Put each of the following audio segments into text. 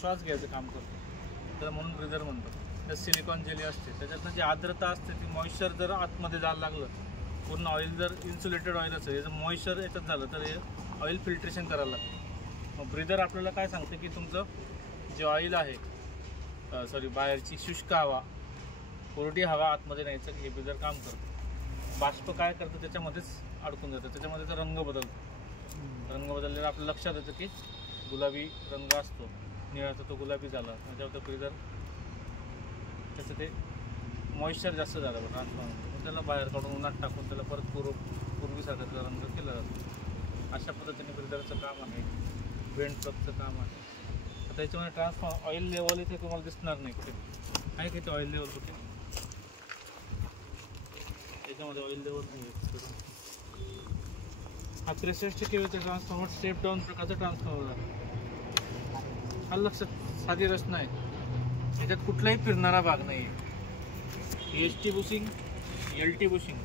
श्वास घ्यायचं काम करतो, तर म्हणून ब्रीदर म्हणतो. त्यात सिलिकॉन जेली असते, त्याच्यातनं जी आर्द्रता असते ती मॉइश्चर जर आतमध्ये जायला लागलं, पूर्ण ऑइल जर इन्सुलेटेड ऑइल असेल, याचं मॉइश्चर याच्यात झालं तर हे ऑइल फिल्ट्रेशन करायला लागतं. मग ब्रीदर आपल्याला काय सांगते की तुमचं जे ऑइल आहे, बाहेरची शुष्क हवा, कोरडी हवा आतमध्ये न्यायचं, हे ब्रीदर काम करतं. बाष्प काय करतं, त्याच्यामध्येच अडकून जातं, त्याच्यामध्ये रंग बदलतो. रंग बदललेला आपल्या लक्षात येतं की गुलाबी रंग असतो, निळाचा तो गुलाबी झाला, त्याच्यावर ब्रीदर त्याचं ते मॉइश्चर जास्त झालं ट्रान्सफॉर्मर, त्याला बाहेर काढून उन्हात टाकून त्याला परत पूर्वीसारखा त्याचा रंग केला जातो. अशा पद्धतीने ब्रीदरचं काम आहे, वेंट प्लगचं काम आहे. आता याच्यामध्ये ट्रान्सफॉर्मर ऑइल लेवल इथे तुम्हाला दिसणार नाही कुठे आहे, किती ऑइल लेवल कुठे, याच्यामध्ये ऑइल लेवल नाही. हा 63 kVचा ट्रान्सफॉर्मर स्टेप डाऊन प्रकारचा ट्रान्सफॉर्मर आहे. हा लक्षात साधी रचना आहे, याच्यात कुठलाही फिरणारा भाग नाही आहे. एसटी बुशिंग, LT बुशिंग,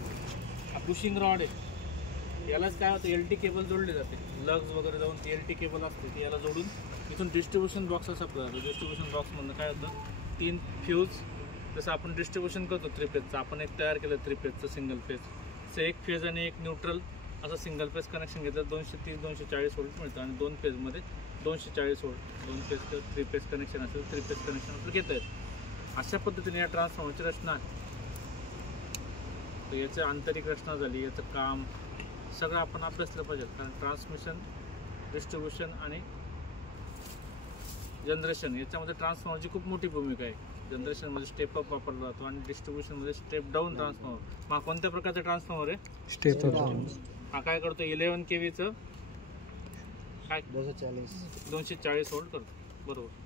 हा बुशिंग रॉड आहे, यालाच काय होतं LT केबल जोडली जाते, लग्स वगैरे जाऊन ती LT केबल असते ती याला जोडून इथून डिस्ट्रीब्युशन बॉक्स सप्लाय होतो. डिस्ट्रीब्युशन बॉक्समधून काय होतं, 3 फ्यूज, जसं आपण डिस्ट्रीब्युशन करतो 3 फेजचं, आपण एक तयार केलं 3 फेजचं सिंगल फेज, असं 1 फेज आणि 1 न्यूट्रल असं सिंगल फेज कनेक्शन घेतलं 230-240 व्होल्ट मिळतं, आणि 2 फेजमध्ये 240 व्होल्ट, 2 फेज 3 फेज कनेक्शन असेल 3 फेज कनेक्शन आपलं घेता येतं. अशा पद्धतीने या ट्रान्सफॉर्मरची रचना आहे. तर याची आंतरिक रचना झाली, याचं काम सगळं आपण अभ्यासलं पाहिजे, कारण ट्रान्समिशन, डिस्ट्रीब्युशन आणि जनरेशन याच्यामध्ये ट्रान्सफॉर्मरची खूप मोठी भूमिका आहे. जनरेशनमध्ये स्टेप अप वापरला जातो आणि डिस्ट्रीब्युशनमध्ये स्टेप डाऊन ट्रान्सफॉर्मर. हा कोणत्या प्रकारचा ट्रान्सफॉर्मर आहे? Step up. हा काय करतो, 11 kVचं काय 240 व्होल्ट करतो, बरोबर.